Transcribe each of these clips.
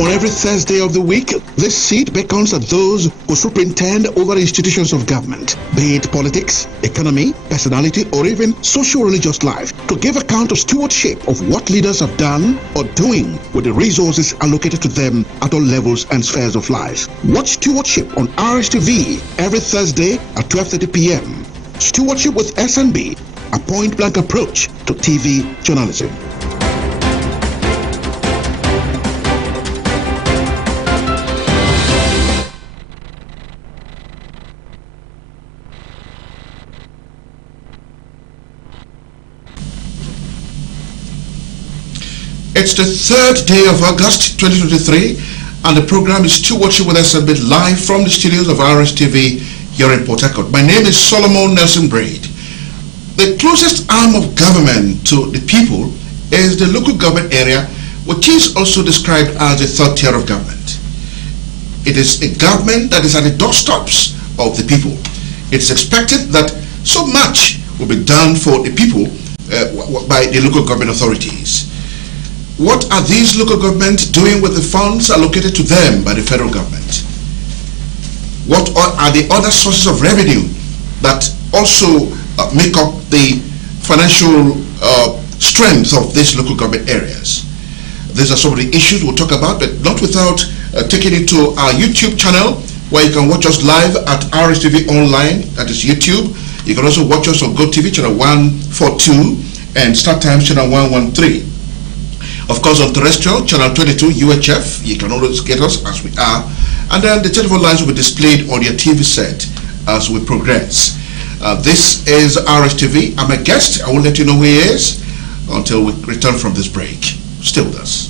On every Thursday of the week, this seat beckons at those who superintend over institutions of government, be it politics, economy, personality, or even socio-religious life, to give account of stewardship of what leaders have done or doing with the resources allocated to them at all levels and spheres of life. Watch Stewardship on RSTV every Thursday at 12:30 p.m. Stewardship with SNB, a point-blank approach to TV journalism. It's the 3rd day of August 2023, and the program is Stewardship with SNB live from the studios of RSTV here in Port Harcourt. My name is Solomon Nelson Braide. The closest arm of government to the people is the local government area, which is also described as the third tier of government. It is a government that is at the doorsteps of the people. It's expected that so much will be done for the people by the local government authorities. What are these local governments doing with the funds allocated to them by the federal government? What are the other sources of revenue that also make up the financial strength of these local government areas? These are some of the issues we'll talk about, but not without taking it to our YouTube channel, where you can watch us live at RSTV Online, that is YouTube. You can also watch us on GoTV channel 142 and Start Times channel 113. Of course, on terrestrial, channel 22, UHF, you can always get us as we are. And then the telephone lines will be displayed on your TV set as we progress. This is RSTV. I'm a guest. I will let you know who he is until we return from this break. Stay with us.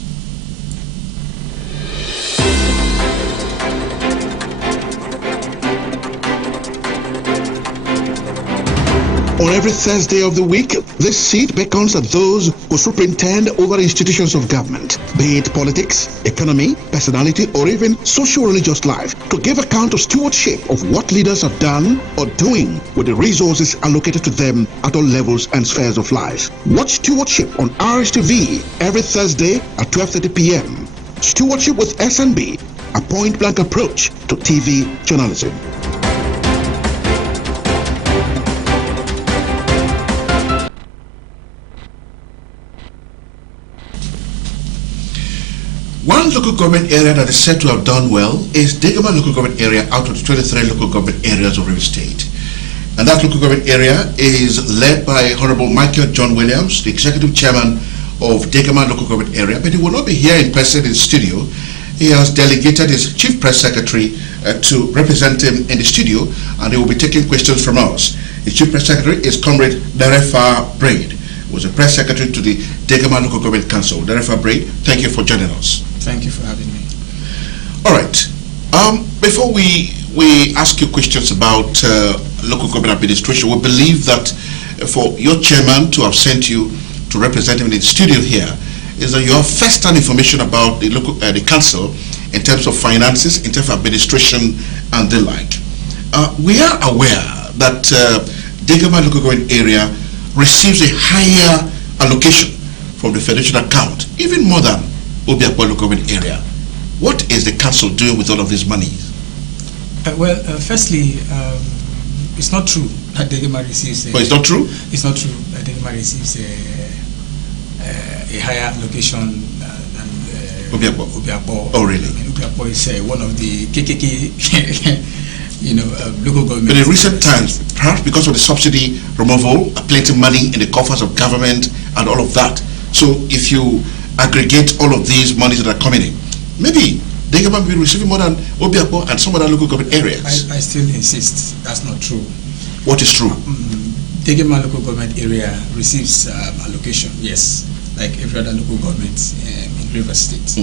On every Thursday of the week, this seat beckons at those who superintend over institutions of government, be it politics, economy, personality, or even socio-religious life, to give account of stewardship of what leaders have done or doing with the resources allocated to them at all levels and spheres of life. Watch Stewardship on RSTV every Thursday at 12:30 p.m. Stewardship with SNB, a point-blank approach to TV journalism. One local government area that is said to have done well is Degema local government area out of the 23 local government areas of River State. And that local government area is led by Honorable Michael John Williams, the executive chairman of Degema local government area, but he will not be here in person in the studio. He has delegated his chief press secretary to represent him in the studio, and he will be taking questions from us. His chief press secretary is Comrade Daerefa-a Braide, who was the press secretary to the Degema local government council. Daerefa-a Braide, thank you for joining us. Thank you for having me. All right. Before we ask you questions about local government administration, we believe that for your chairman to have sent you to represent him in the studio here is that you have first-hand information about the local the council in terms of finances, in terms of administration, and the like. We are aware that Degema local government area receives a higher allocation from the federation account, even more than Obiakpo local government area. What is the council doing with all of this money? Firstly, it's not true that Degema receives. It's not true? It's not true that Degema receives a higher allocation than Obiakpo. Oh, really? Obiakpo is one of the KKK, local government. But in recent times, perhaps because of the subsidy removal, plenty of money in the coffers of government and all of that. So if you aggregate all of these monies that are coming in, maybe Degema will be receiving more than Obiakpo and some other local government areas. I still insist that's not true. What is true? Degema local government area receives allocation, yes, like every other local government in River State.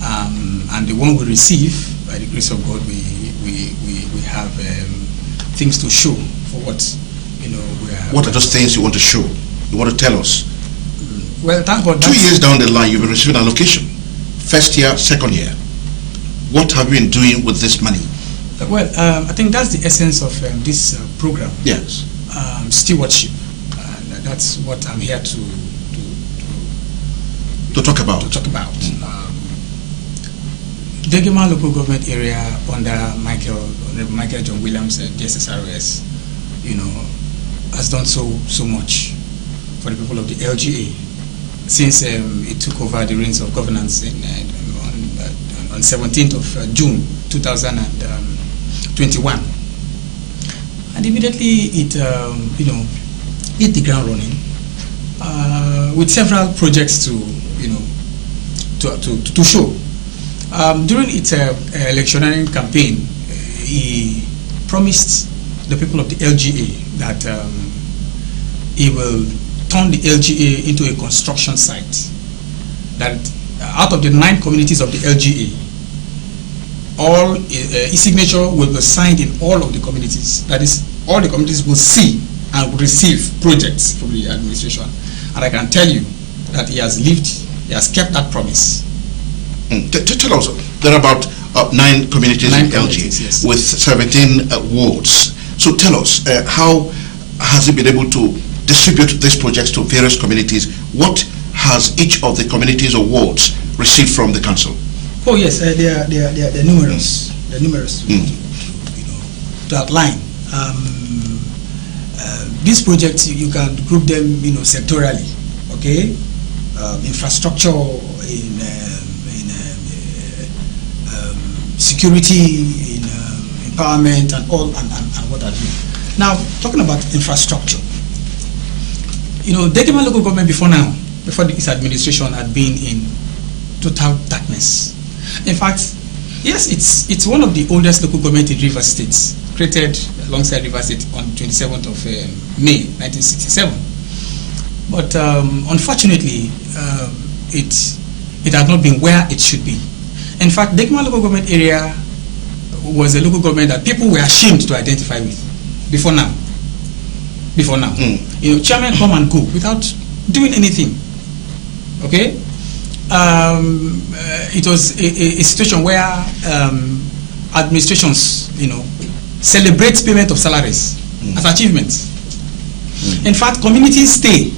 And the one we receive, by the grace of God, we have things to show for what we are. What are those things you want to show? You want to tell us? Well, thank God. 2 years down the line, you've been receiving allocation. First year, second year. What have you been doing with this money? Well, I think that's the essence of this program. Yes. Stewardship. That's what I'm here to talk about. Degema local government area under Michael John Williams, DSSRS, has done so much for the people of the LGA since it took over the reins of governance on 17th of June 2021, and immediately it hit the ground running with several projects to show. During its electioneering campaign, he promised the people of the LGA that he will turn the LGA into a construction site. That out of the 9 communities of the LGA, all his signature will be signed in all of the communities. That is, all the communities will see and will receive projects from the administration. And I can tell you that he has kept that promise. Tell us, there are about 9 communities in LG, yes, with 17 wards. So tell us, how has he been able to distribute these projects to various communities? What has each of the communities or wards received from the council? Oh yes, they are numerous. They're numerous. To outline, these projects you can group them, sectorally. Okay, infrastructure in security, in empowerment, and all, and what have you. Now, talking about infrastructure, Degema local government before its administration had been in total darkness. In fact, yes, it's one of the oldest local government in Rivers State, created alongside Rivers State on 27th of May 1967. But unfortunately, it has not been where it should be. In fact, Degema local government area was a local government that people were ashamed to identify with before now. Chairmen come and go without doing anything. Okay? It was a situation where administrations, celebrate payment of salaries as achievements. In fact, communities stay,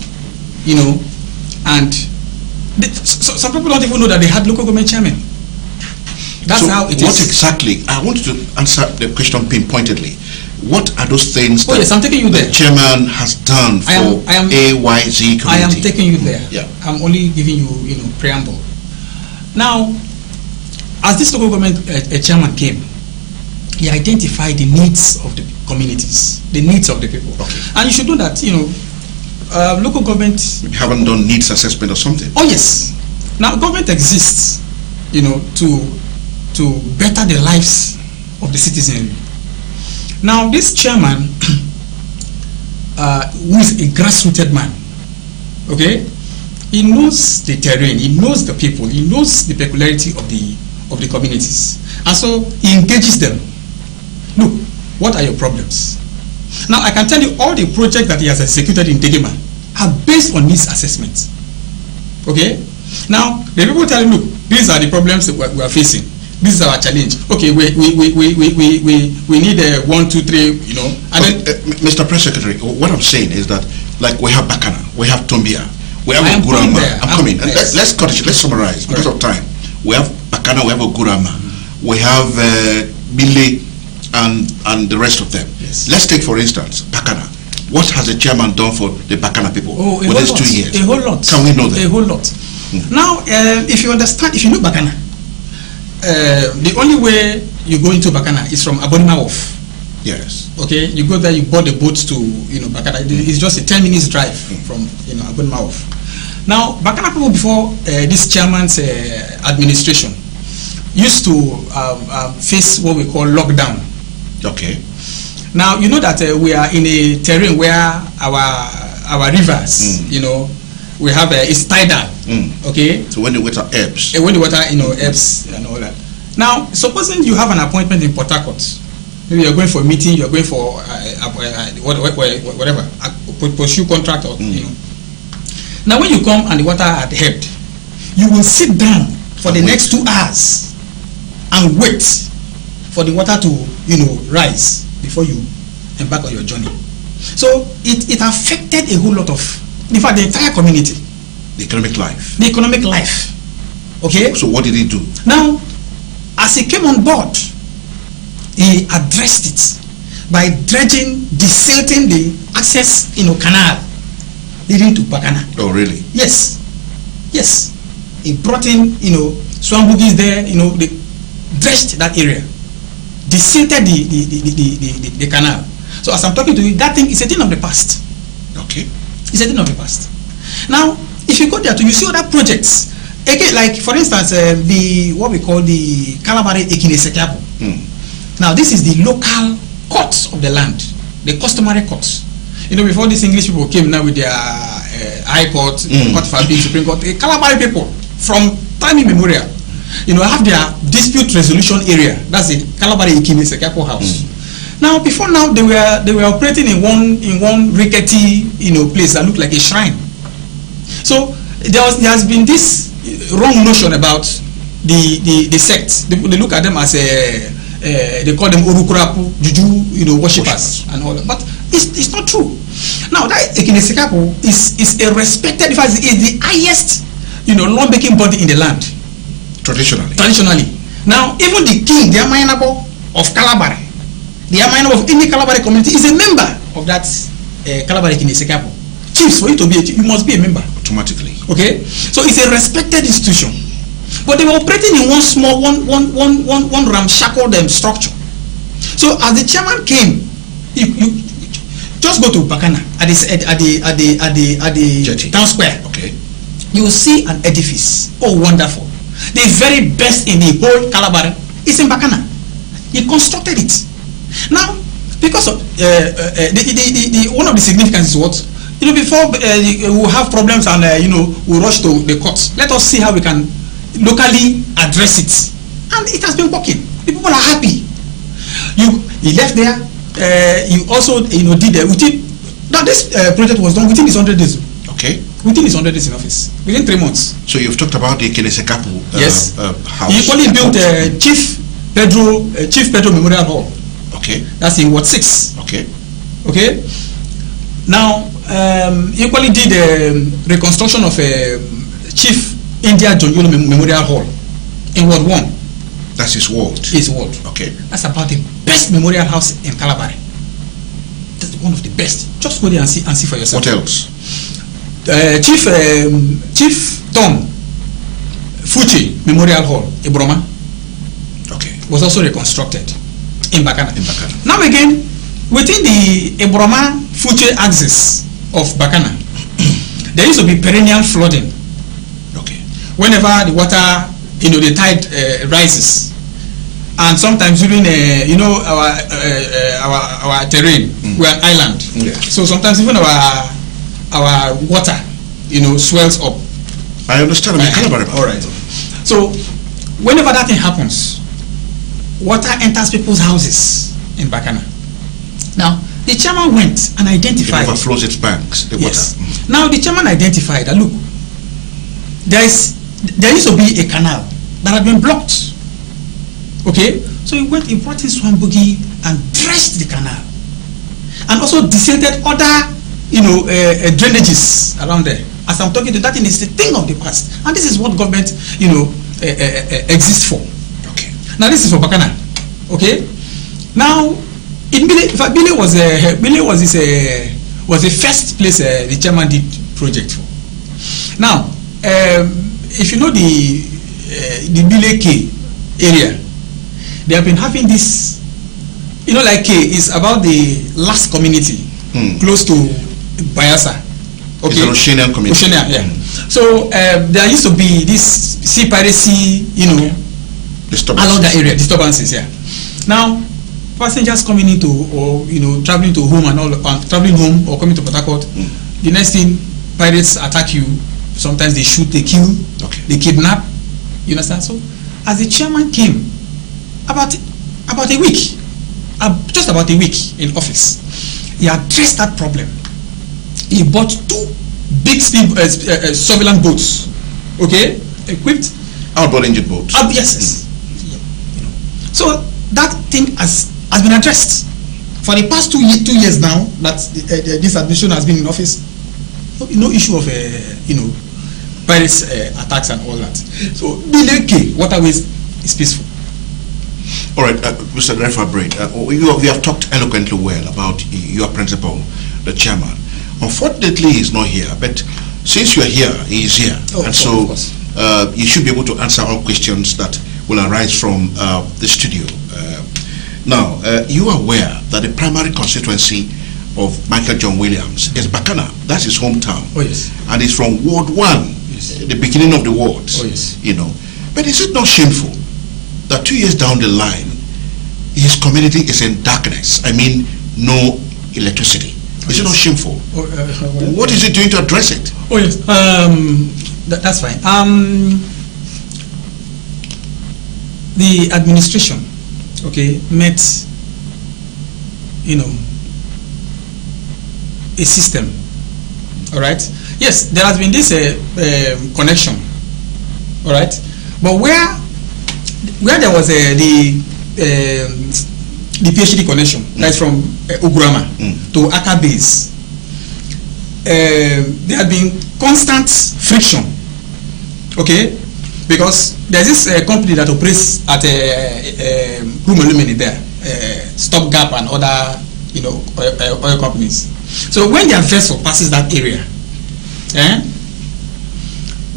and some people don't even know that they had local government chairmen. That's so how it is. What exactly? I want you to answer the question pinpointedly. What are those things that yes, I'm taking you there. The chairman has done for AYZ community? I am taking you there. Yeah. I'm only giving you, preamble. Now, as this local government chairman came, he identified the needs of the communities, the needs of the people. Okay. And you should know that, local government... You haven't done needs assessment or something? Oh, yes. Now, government exists, to better the lives of the citizenry. Now, this chairman, who is a grassrooted man, okay, he knows the terrain, he knows the people, he knows the peculiarity of the communities, and so he engages them. Look, what are your problems? Now, I can tell you all the projects that he has executed in Degema are based on needs assessment. Okay? Now, the people tell him, look, these are the problems that we are facing. This is our challenge. Okay, we need 1, 2, 3, And then, Mr. Press Secretary, what I'm saying is that, like, we have Bakana, we have Tombia, we have Ogurama. I'm coming. Yes. Let's cut it. Let's summarize because of time. We have Bakana, we have Ogurama, we have Mili, and the rest of them. Yes. Let's take, for instance, Bakana. What has the chairman done for the Bakana people within these 2 years? A whole lot. Can we know that? A whole lot. Now, if you know Bakana, the only way you go into Bakana is from Abonima Wharf. Yes. Okay, you go there, you board the boat to Bakana. It's just a 10 minutes drive from Abonima Wharf. Now, Bakana people before this chairman's administration used to face what we call lockdown. Okay. Now, you know that we are in a terrain where our rivers, we have it's tidal. Okay. So when the water ebbs. When the water ebbs and all that. Now, supposing you have an appointment in Port Harcourt, maybe you're going for a meeting, you're going for whatever, pursue contract or Now, when you come and the water had ebbed, you will sit down for the next 2 hours and wait for the water to rise before you embark on your journey. So it affected a whole lot of, in fact, the entire community. The economic life. The economic life. Okay? So what did he do? Now, as he came on board, he addressed it by dredging, desilting the access, canal leading to Bakana. Oh, really? Yes. Yes. He brought in, Swambugis there, they dredged that area, desilted the canal. So as I'm talking to you, that thing is a thing of the past. Okay. It's a thing of the past. Now, if you go there you see other projects. Again, like for instance, what we call the Kalabare Ekinesekiapo. Now, this is the local courts of the land, the customary courts. Before these English people came now with their High Court, Court of Appeal, Supreme Court, the Kalabare people from time immemorial, have their dispute resolution area. That's the Kalabare Ekinesekiapo house. Now, before now, they were operating in one rickety, place that looked like a shrine. So there has been this wrong notion about the sect. They look at them as they call them Orukurapu, Juju, worshippers and all that. But it's not true. Now that Ekinesekiapo is a respected, in fact, is the highest, law-making body in the land. Traditionally. Now even the king, the Amainabo of Kalabare, the Amainabo of any Kalabare community is a member of that Kalabare Ekinesekiapo. Chiefs, for you to be you must be a member automatically. Okay, so it's a respected institution, but they were operating in one small, one ramshackle structure. So as the chairman came, you just go to Bakana at the Jetty. town square. Okay, you will see an edifice. Oh, wonderful! The very best in the whole Calabar is in Bakana. He constructed it. Now, because of the one of the significance is what. Before we'll have problems and we'll rush to the courts. Let us see how we can locally address it, and it has been working. The people are happy. He left there. You also did within. Now this project was done within his 100 days. Okay. Within his 100 days in office, within 3 months. So you've talked about the Ekinesekiapo yes. House. He equally built Chief Pedro Memorial Hall. Okay. That's in Ward 6. Okay. Okay. Now. Equally did reconstruction of Chief India John Yolo Memorial Hall in Ward 1. That's his ward. His ward. Okay. That's about the best memorial house in Calabar. That's one of the best. Just go there and see for yourself. What else? Chief Tom Fuchi Memorial Hall, Ibroma. Okay. Was also reconstructed in Bakana. Now again, within the Ibroma Fuchi axis of Bakana, there used to be perennial flooding. Okay. Whenever the water, the tide rises, and sometimes during our terrain, we're an island. Yeah. So sometimes even our water, swells up. I understand. All right. So whenever that thing happens, water enters people's houses in Bakana. Now, the chairman went and identified. It overflows its banks, the yes. water. Now, the chairman identified that, look, there used to be a canal that had been blocked. Okay? So he went, he brought in Swambugi and dredged the canal. And also desilted other, drainages around there. As I'm talking to that, is the thing of the past. And this is what government, exists for. Okay. Now, this is for Bakana. Okay? Now, in Bile was the first place the chairman did project for. Now, if you know the Bile K area, they have been having this. Like K is about the last community close to Bayelsa. Okay, it's an Oceanian community. Oceania, yeah. So there used to be this sea piracy, along that area, disturbances. Yeah. Now, passengers coming into or traveling to home and all, traveling home or coming to Port Harcourt, the next thing, pirates attack you. Sometimes they shoot, they kill, they kidnap. You understand? So, as the chairman came, about a week, just about a week in office, he addressed that problem. He bought 2 big surveillance boats, okay, equipped. Outboard engine boats. Yes. So that thing has been addressed for the past 2 years now that this administration has been in office. No issue of pirates attacks and all that. So Bileke waterways is peaceful. All right, Mr. Daerefa-a Braide, you have talked eloquently well about your principal, the chairman. Unfortunately, he's not here, but since you are here, he is here. And so you should be able to answer all questions that will arise from the studio. Now, you are aware that the primary constituency of Michael John Williams is Bakana. That's his hometown. Oh, yes. And he's from Ward 1, yes, the beginning of the wards. Oh, yes. You know. But is it not shameful that 2 years down the line, his community is in darkness? I mean, no electricity. Is it not shameful? What is it doing to address it? Oh, yes. That's fine. The administration, okay, met, a system. All right. Yes, there has been this connection. All right. But where there was the PhD connection, that's from Ugurama to Aka base, there has been constant friction. Okay, because there's this company that operates at Room Alumini there, Stopgap and other oil companies. So when their vessel passes that area,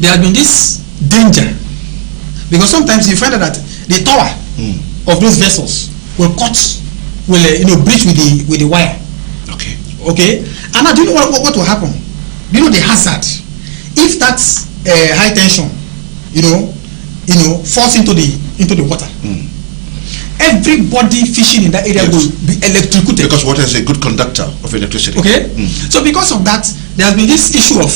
there has been this danger, because sometimes you find out that the tower of those vessels will breach with the wire. Okay. And now, do you know what will happen? Do you know the hazard if that high tension, falls into the water? Everybody fishing in that area will be electrocuted. Because water is a good conductor of electricity. Okay. So because of that, there has been this issue of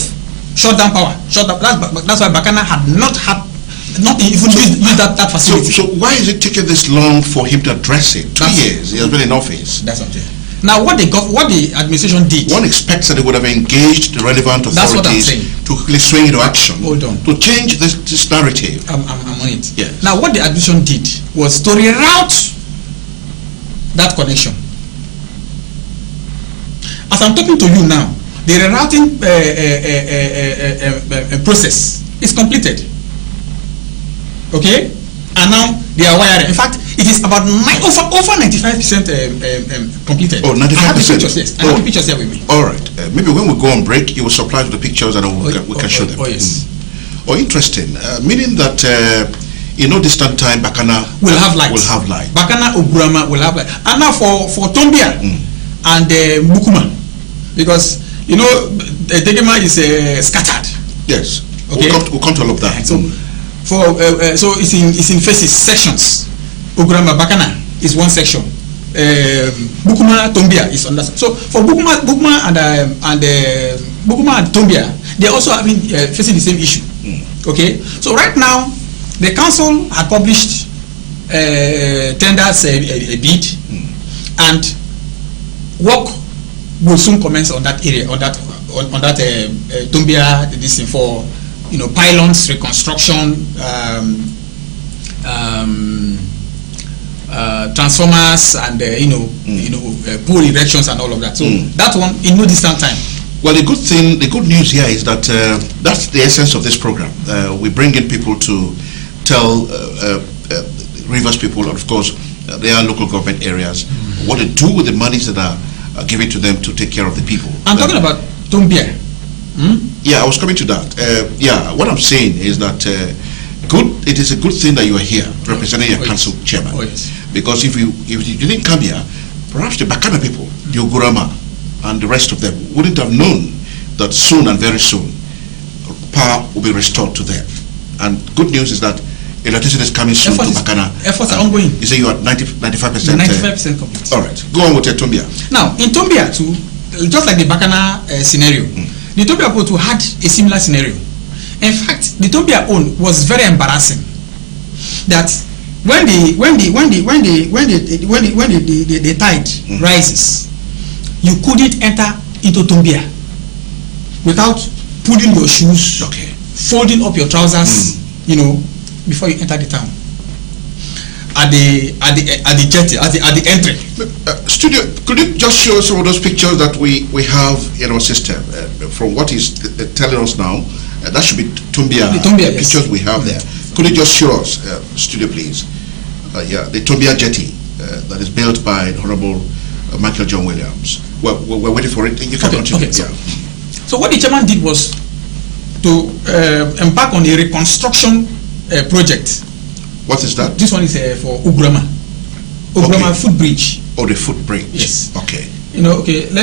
shutdown power. That's why Bakana had not even used that facility. So why is it taking this long for him to address it? 2 years. He has been in office. That's something. Now, what the administration did, one expects that they would have engaged the relevant authorities to quickly swing into action. Hold on. To change this narrative. I'm on it. Yes. Now, what the administration did was to reroute that connection. As I'm talking to you now, the rerouting process is completed. Okay? And now they are wiring. In fact, it is about over 95% completed. Oh, 95%? I have the pictures, yes. I have the pictures here with me. All right. Maybe when we go on break, you will supply the pictures and we can show them. Oh, yes. Oh, interesting. Meaning that in no distant time, Bakana will have light. Bakana Ugurama will have light. And now for Tombia and Mukuma, because Degema is scattered. Yes. Okay. We'll come to all of that. So so it's in phases, sections. Ugurama Bakana is one section. Bukuma Tombia is on that. So for Bukuma and Tombia, they are also facing the same issue. Okay. So right now, the council had published tenders a bid, and work will soon commence on that area, on that Tombia. This thing for pylons, reconstruction, transformers, and pole erections and all of that. So that one in no distant time. Well, the good news here is that that's the essence of this program. We bring in people to tell Rivers people, of course, their local government areas, what to do with the monies that are given to them to take care of the people. I'm talking about Tombia. Yeah, I was coming to that. What I'm saying is that it is a good thing that you are here representing your council chairman. Oh, yes. Because if you didn't come here, perhaps the Bakana people, the Ugurama, and the rest of them wouldn't have known that soon and very soon power will be restored to them. And good news is that electricity is coming soon to Bakana. Efforts are ongoing. You say you are 95%? 95% complete. All right. Go on with Tombia. Now, in Tombia too, just like the Bakana scenario, the Tombia people too had a similar scenario. In fact, the Tombia own was very embarrassing. That when the tide rises, you couldn't enter into Tombia without pulling your shoes, folding up your trousers, before you enter the town. At the jetty, at the entry. Studio, could you just show some of those pictures that we have in our system from what he's telling us now? That should be Tombia, the Tombia pictures we have there. Could you just show us, studio, please? the Tombia jetty that is built by the Honorable Michael John Williams. We're waiting for it. You can continue. Okay. So what the chairman did was to embark on a reconstruction project. What is that? This one is for Ugrama footbridge. Oh, the footbridge. Yes. Okay.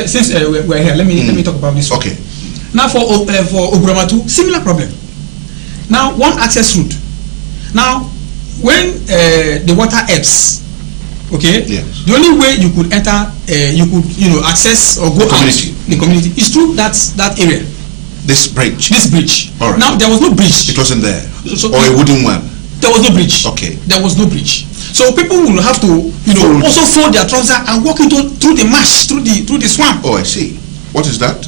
Since we're here, let me talk about this one. Okay. Now for Ugrama 2, similar problem. Now one access route. Now when the water ebbs, okay, yes, the only way you could enter, you could access or go out the community is through that area. This bridge. All right. Now there was no bridge. It wasn't there. Or a wooden one. There was no bridge. Okay. There was no bridge. So people will have to, also fold their trousers and walk through the marsh, through the swamp. Oh, I see. What is that?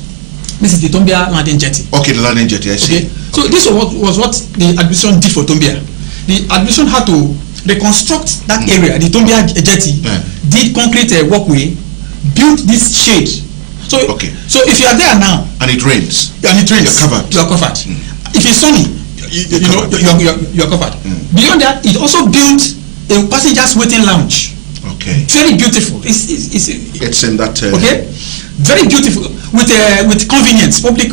This is the Tombia landing jetty. Okay, the landing jetty. I see. Okay. So this was what the administration did for Tombia. The administration had to reconstruct that area, the Tombia jetty, did concrete walkway, built this shade. So, so if you are there now and it rains, you're covered. If it's sunny, you're covered. Beyond that, it also built a passengers waiting lounge. Okay. Very beautiful. It's in that. Okay. Very beautiful with convenience, public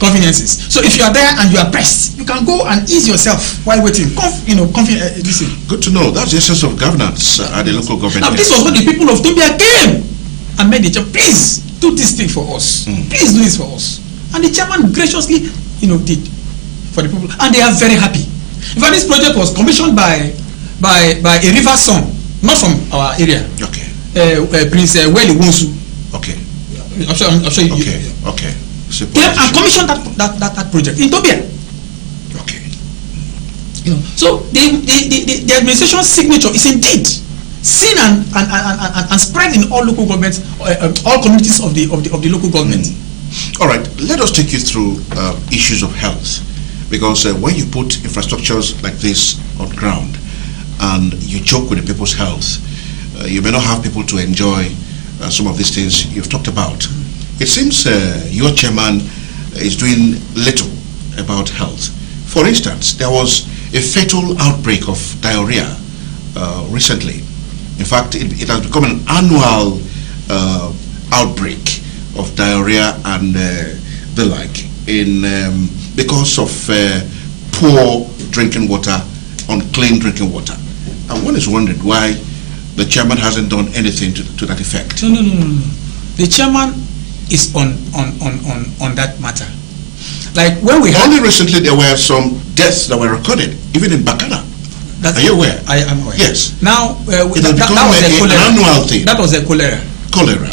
conveniences. So if you are there and you are pressed, you can go and ease yourself while waiting. Good to know. That's the essence of governance at the local government. Now this was what the people of Tombia came and made the chairman, please do this thing for us. Please do this for us. And the chairman graciously, did for the people, and they are very happy. In fact, this project was commissioned by a river son, not from our area. Okay. Prince Weli Wonsu. Okay. I'm sure you. Okay. Came and commissioned that project in Tombia. Okay. So the administration's signature is indeed seen and spread in all local governments, all communities of the local government. All right. Let us take you through issues of health, because when you put infrastructures like this on ground and you joke with the people's health, you may not have people to enjoy some of these things you've talked about. It seems your chairman is doing little about health. For instance, there was a fatal outbreak of diarrhea recently. In fact, it has become an annual outbreak of diarrhea and the like because of poor drinking water, unclean drinking water. And one is wondering why the chairman hasn't done anything to that effect. No. The chairman is on that matter. Like when we had... Only recently there were some deaths that were recorded, even in Bakana. Are you aware? I am aware. Yes. Now, that was a cholera. Annual thing. That was a cholera.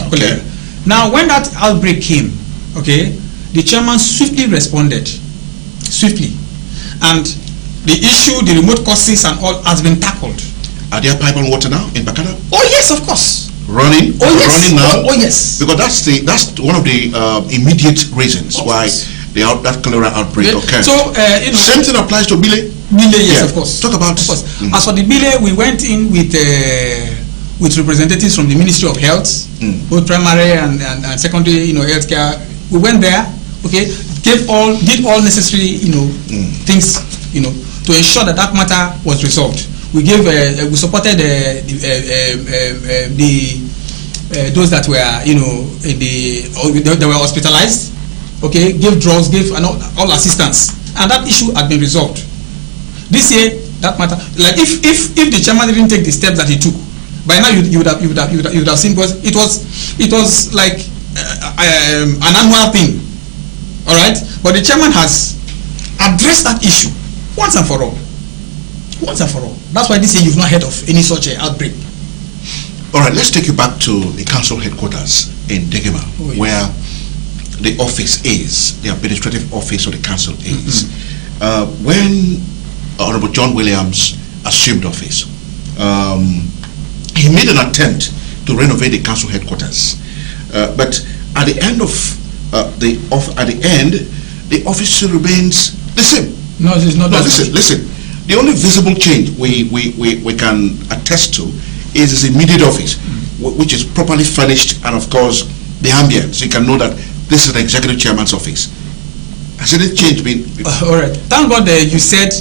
Okay. Now, when that outbreak came, the chairman swiftly responded. And the issue, the remote causes and all has been tackled. Are there pipe and water now in Bakana? Oh yes, of course. Running? Oh yes. Running now? Oh yes. Because that's one of the immediate reasons why that cholera outbreak occurred. So same thing applies to Bile? Bile, yes, of course. Talk about. Of course. As for the Bile, we went in with representatives from the Ministry of Health, both primary and secondary, healthcare. We went there, did all necessary, things, to ensure that matter was resolved. We gave, we supported those that were, that were hospitalized. Gave drugs, gave all assistance, and that issue had been resolved. This year, that matter, like if the chairman didn't take the steps that he took, by now you would have seen, because it was like an annual thing, all right. But the chairman has addressed that issue once and for all. That's why this year you've not heard of any such outbreak. All right, let's take you back to the council headquarters in Degema, where the office is, the administrative office of the council is. When Honorable John Williams assumed office, he made an attempt to renovate the council headquarters, but at the end the office still remains the same. No, it's not. No, listen. The only visible change we can attest to is his immediate office, which is properly furnished, and of course the ambience. You can know that this is the executive chairman's office. Has any change been? All right. Thank God you said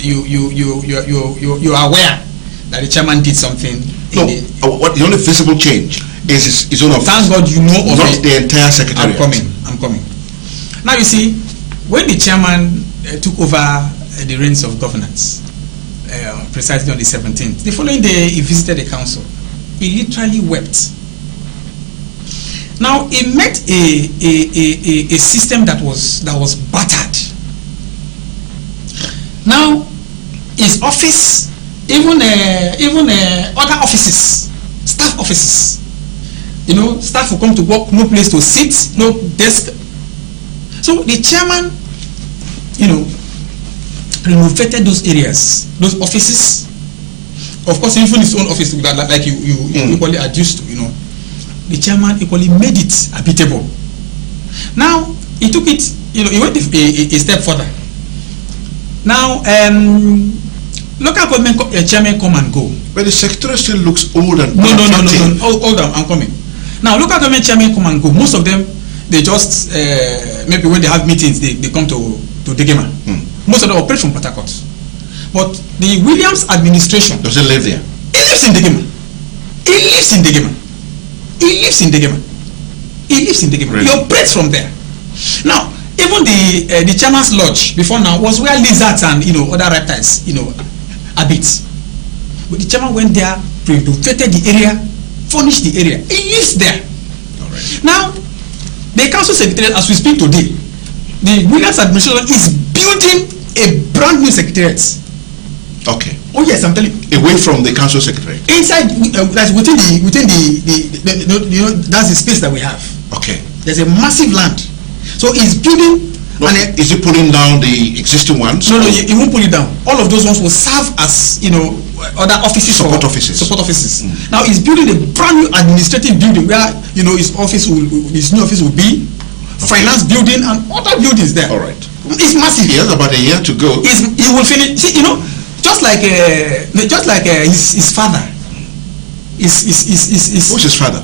you are aware that the chairman did something. What the only visible change is his own office. Thank God you know of not it. the entire secretariat. I'm coming. Now you see, when the chairman took over the reins of governance, precisely on the 17th, the following day he visited the council. He literally wept. Now he met a system that was battered. Now his office, even other offices, staff offices, staff will come to work, no place to sit, no desk. So the chairman, renovated those areas, those offices. Of course, even his own office, like you equally are used to, the chairman equally made it habitable. Now he took it, he went a step further. Now local government chairman come and go. But the secretary still looks old and no. Hold on, I'm coming. Now local government chairman come and go. Most of them, they just maybe when they have meetings, they come to Degema. Most of them operate from Port Harcourt. But the Williams administration, does he live there? He lives in Degema. Really? He operates from there. Now, even the chairman's lodge before now was where lizards and other reptiles habit. But the chairman went there, renovated the area, furnished the area. He lives there. All right. Now, the council secretariat, as we speak today, the Williams administration is building a brand new secretariat. Okay. Oh yes, I'm telling you. Away from the council secretary. Inside, that's within the that's the space that we have. Okay. There's a massive land, so he's building. No, is he pulling down the existing ones? No, he won't pull it down. All of those ones will serve as other offices, support offices. Now he's building a brand new administrative building where his new office will be, finance building and other buildings there. All right. It's massive. He has about a year to go. He will finish. See, just like his father. Who's his father?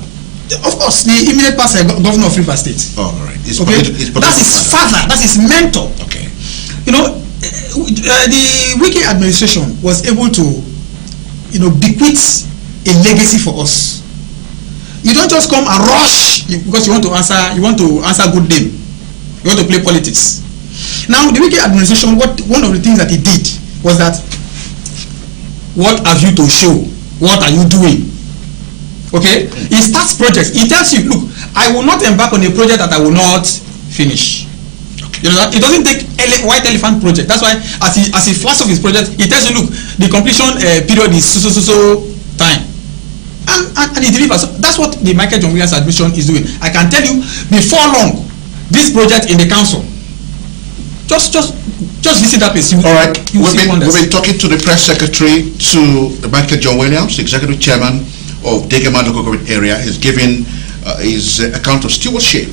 Of course, the immediate past governor of Rivers State. Oh, all right. That's his father. That's his mentor. Okay. The Wiki administration was able to, bequeath a legacy for us. You don't just come and rush because you want to answer good name. You want to play politics. Now, the Wiki administration, one of the things that he did was that, what have you to show? What are you doing? Okay? He starts projects. He tells you, look, I will not embark on a project that I will not finish. Okay. It doesn't take white elephant project. That's why as he flashes off his project, he tells you, look, the completion period is so time. And he delivers. So that's what the Michael John Williams administration is doing. I can tell you, before long, this project in the council, just visit that place. All right. We've been talking to the press secretary to the Michael John Williams, the executive chairman of Degema local government area. He's giving his account of stewardship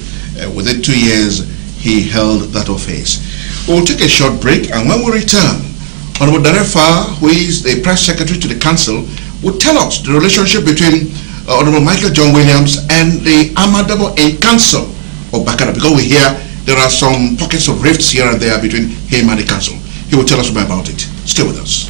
within 2 years he held that office. We'll take a short break, and when we return, Honorable Daerefa-a, who is the press secretary to the council, will tell us the relationship between Honorable Michael John Williams and the Amadabo in council of Bakara, because we hear there are some pockets of rifts here and there between him and the council. He will tell us more about it. Stay with us.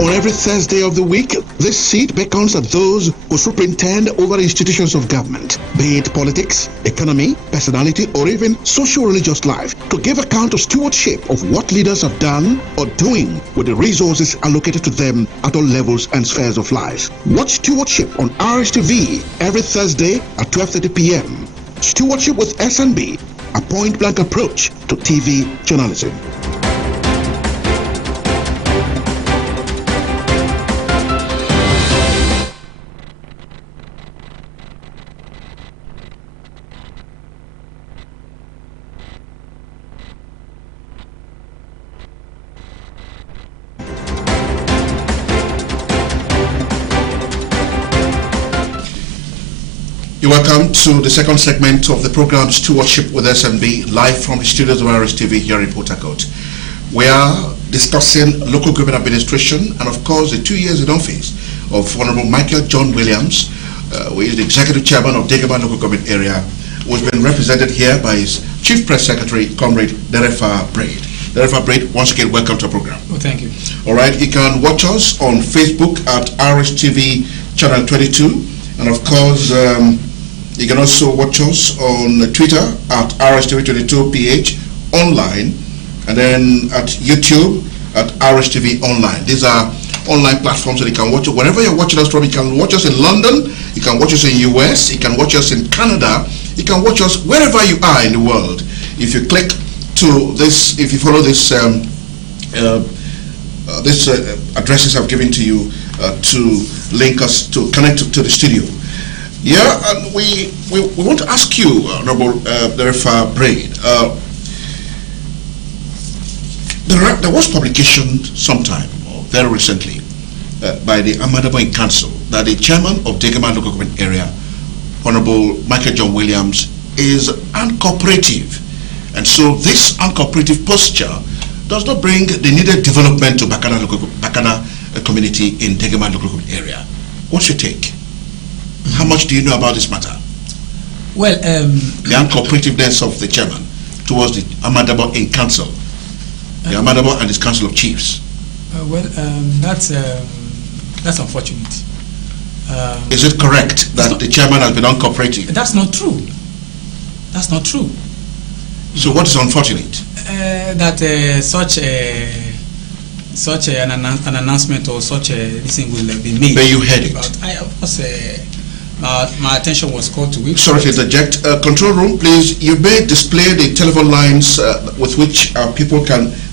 On every Thursday of the week, this seat beckons at those who superintend over institutions of government, be it politics, economy, personality, or even social-religious life, to give account of stewardship of what leaders have done or doing with the resources allocated to them at all levels and spheres of life. Watch Stewardship on RSTV every Thursday at 12:30 p.m. Stewardship with SNB, a point-blank approach to TV journalism. You're welcome to the second segment of the program Stewardship with SNB, live from the studios of RSTV here in Port Harcourt. We are discussing local government administration and, of course, the 2 years in office of Honorable Michael John Williams, who is the executive chairman of Degema local government area, who's been represented here by his Chief Press Secretary, Comrade Daerefa-a Braide. Daerefa-a Braide, once again, welcome to our program. Oh, thank you. All right, you can watch us on Facebook at RSTV Channel 22, and of course, you can also watch us on Twitter at RSTV22PH online, and then at YouTube at RSTV online. These are online platforms that you can watch it wherever you're watching us from. You can watch us in London, you can watch us in US, you can watch us in Canada, you can watch us wherever you are in the world. If you click to this, if you follow this addresses I've given to you to link us, to connect to the studio. Yeah, and we want to ask you, Honorable Daerefa-a Braide, there was publication sometime, or very recently, by the Amadabo Council that the chairman of Degema local government area, Honorable Michael John Williams, is uncooperative. And so this uncooperative posture does not bring the needed development to Bakana community in Degema local government area. What's your take? How much do you know about this matter? Well, the uncooperativeness of the chairman towards the Amadabo in council, the Amadabo and his council of chiefs. That's unfortunate. Is it correct that the chairman has been uncooperative? That's not true. That's not true. So what is unfortunate? That such an announcement or such a thing will be made. But you heard it. My attention was called to it. Sorry to interject. Control room, please. You may display the telephone lines with which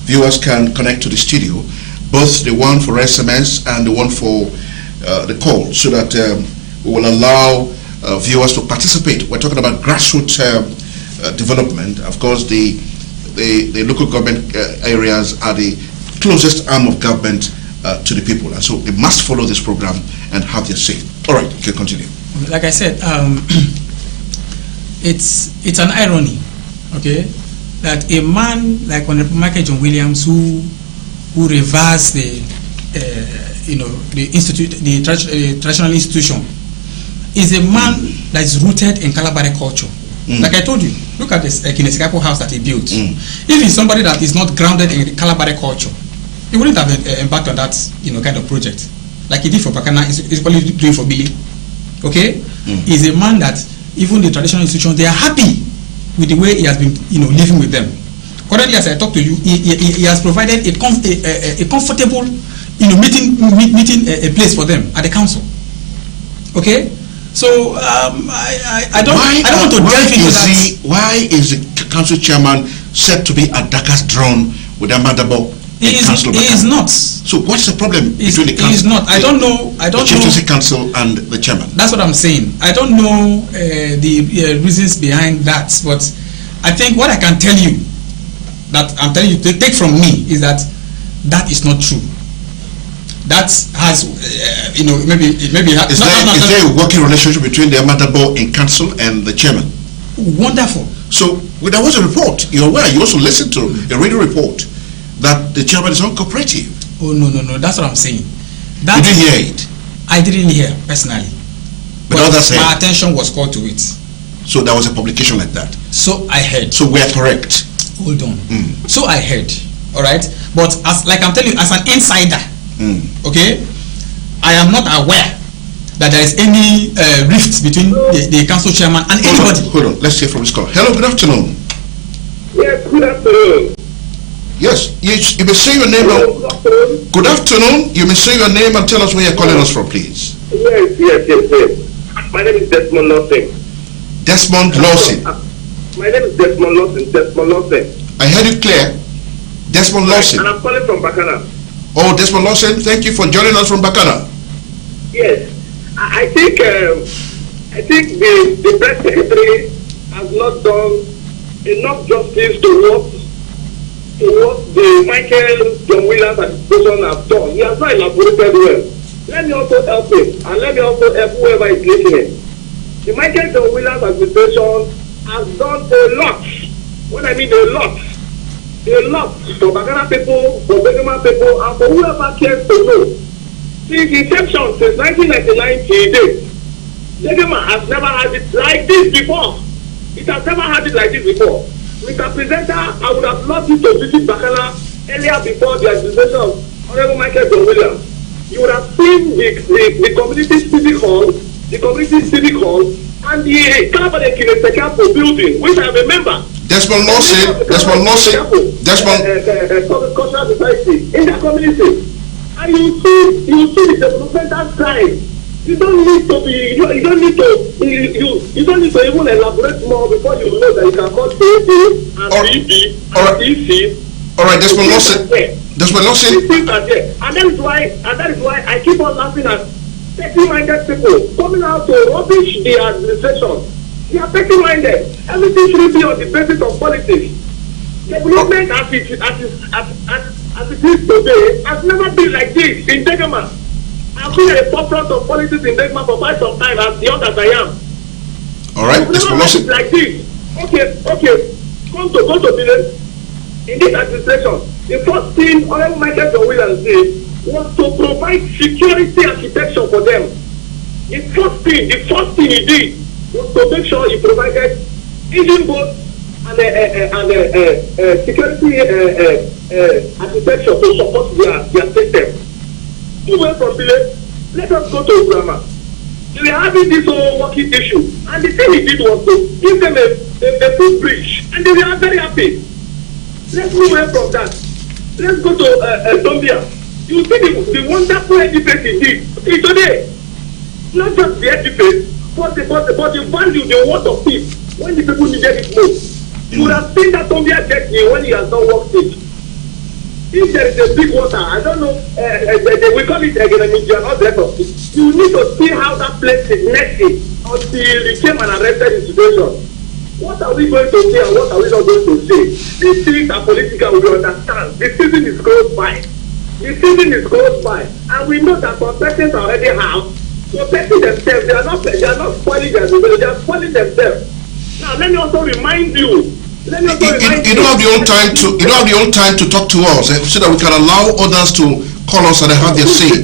viewers can connect to the studio, both the one for SMS and the one for the call, so that we will allow viewers to participate. We're talking about grassroots development. Of course, the local government areas are the closest arm of government to the people, and so they must follow this program and have their say. All right, you can continue. Like I said, it's an irony, okay, that a man like Honorable Michael John Williams, who reversed the traditional institution, is a man that is rooted in Kalabare culture. Like I told you, look at this Kinesikapo house that he built. If he's somebody that is not grounded in Kalabare culture, he wouldn't have embarked on that kind of project like he did for Bakana. He's probably doing for Billy. Okay, he's a man that even the traditional institutions, they are happy with the way he has been living with them. Currently, as I talk to you, he has provided a comfortable meeting a place for them at the council. Okay. So I don't want to delve into that. Why is the council chairman said to be at Dakar's drone with Amadabo? He is not. So what's the problem between the council? He is not. I don't know. The chieftaincy council and the chairman. That's what I'm saying. I don't know the reasons behind that, but I think what I can tell you, that I'm telling you to take from me, is that is not true. That has, maybe. Is there a working relationship between the Amadabo in council and the chairman? Wonderful. So there was a report. You're aware. You also listened to a radio report that the chairman is uncooperative. Oh no! That's what I'm saying. You didn't hear it? I didn't hear personally. But my attention was called to it. So there was a publication like that. So I heard. So we are correct. Hold on. So I heard. All right. But like I'm telling you, as an insider. Okay, I am not aware that there is any rift between the council chairman and anybody. Hold on, let's hear from this call. Hello, good afternoon. Yes, good afternoon. Yes, you may say your name. Hello, good afternoon. You may say your name and tell us where you're calling us from, please. Yes. My name is Desmond Lawson. Desmond Lawson. My name is Desmond Lawson. I heard you clear. Desmond Lawson. And I'm calling from Bakana. Oh, Desmond Lawson, thank you for joining us from Bakana. Yes, I think the press secretary has not done enough justice to what the Michael John Williams administration have done. He has not elaborated well. Let me also help him, and let me also help whoever is listening. The Michael John Williams administration has done a lot. What I mean, a lot for Bakana people, for Degema people, and for whoever cares to know. Since inception, since 1999 till date, Degema has never had it like this before. It has never had it like this before. Mr. Presenter, I would have loved you to visit Bakala earlier before the administration of Honorable Michael John Williams. You would have seen the community civic hall, and the Calvary Kinesekapo building, which I am a member. Desmond Lawson, cultural society in the community. And you see the developmental side. You don't need to even elaborate more before you know that you can call CAD and BD and DC. All right, Desmond Lawson. And that is why I keep on laughing at 30-minded people coming out to rubbish the administration. They are 30-minded. Everything should be on the basis of politics. Development as it is today has never been like this in Degema. I've been at the forefront of politics in Degema for quite some time, as young as I am. All right, it's like this. Okay. Go to village. In this administration, the first thing Honorable Michael John Williams did was to provide security architecture for them. The first thing he did was to make sure he provided engine boats and security architecture to support their system. Moving from village, let us go to grammar. They were having this whole working issue, and the thing he did was to give them a full bridge, and they were very happy. Let's move away from that. Let's go to Zambia. You see the wonderful edifice he did today. Not just the edifice, but the value, the worth of peace when the people needed it most. You would have seen that Zambia get me when he has not worked it. If there is a big water, I don't know, we call it Degema, not the rest of it. You need to see how that place is messy until it became an arrested institution. What are we going to say and what are we not going to say? These things are political, we understand. The season is close by. And we know that protectors already have protecting themselves. They are not spoiling themselves, they are spoiling themselves. Now let me also remind you. You don't have the own time to talk to us, so that we can allow others to call us and have their say.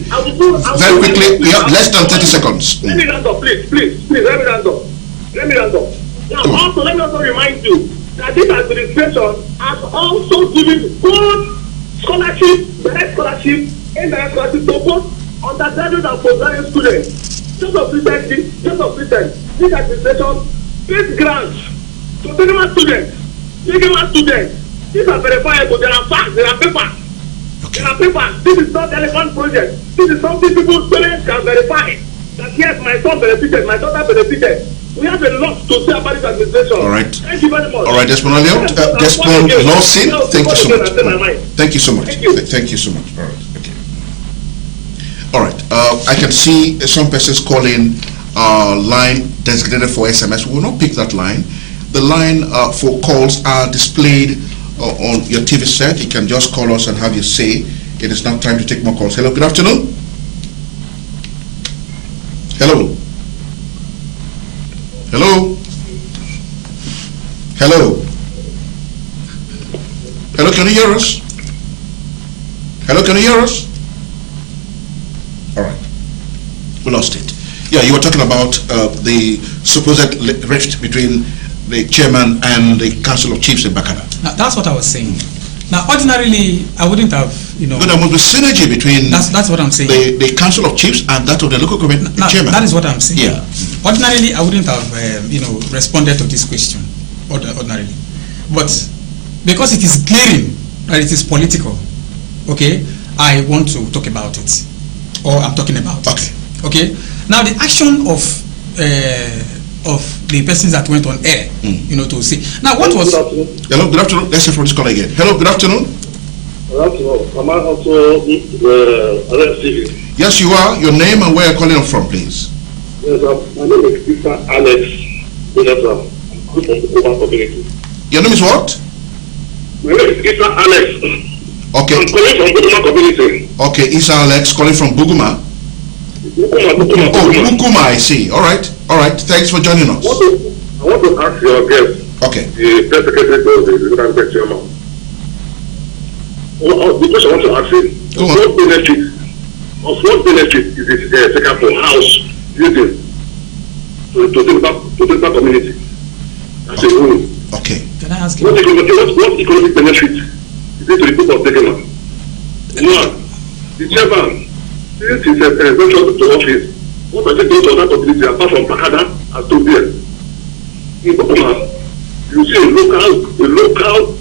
Very quickly, we have less than 30 seconds. Let me round up, please. Let me round up. Now, also, let me also remind you that this administration has also given good scholarship, direct scholarship, indirect scholarship to both undergraduate and postgraduate students. Just of recent, this administration gives grants to Degema students. These are verifiable. There are facts. There are papers. This is not an elephant project. This is something people's parents can verify. That yes, my son benefited, my daughter benefited. We have a lot to say about this administration. All right. Thank you very much. All right, Desmond Lawson, thank you so much. Thank you so much. Thank you so much. All right. Okay. All right. I can see some persons calling line designated for SMS. We will not pick that line. The line for calls are displayed on your TV set. You can just call us and have your say. It is now time to take more calls. Hello, good afternoon. Hello. Hello. Hello. Hello, can you hear us? Hello, can you hear us? All right. We lost it. Yeah, you were talking about the supposed rift between the chairman and the Council of Chiefs in Bakana. Now, that's what I was saying. Now, ordinarily, I wouldn't have, No, there must be synergy between that's what I'm saying. The Council of Chiefs and that of the local government chairman. That is what I'm saying. Yeah. Ordinarily, I wouldn't have, responded to this question. Ordinarily. But because it is glaring that it is political, okay, I want to talk about it. Or I'm talking about it. Okay. Now, the action of the persons that went on air, to say. Now, what was... Hello, good afternoon. Let's hear from this caller again. Hello, good afternoon. Good afternoon. Am I also RSTV? Yes, you are. Your name and where you're calling from, please. Yes, my name is Mr. Alex. I'm from the Comr community. Your name is what? My name is Mr. Alex. Okay. I'm calling from Buguma community. Okay, Isa Alex calling from Buguma. Buguma. Oh, Buguma, I see. All right. Thanks for joining us. I want to ask your guest. Okay. The press secretary of the United Chairman. The question I want to ask him. What benefit is this second for house using to the community? That's asking. What economic benefit is it to the people of Degema? One, the chairman, since his election to office, what has he done to other communities apart from Bakada and Tobia? In Bokuma, you see a local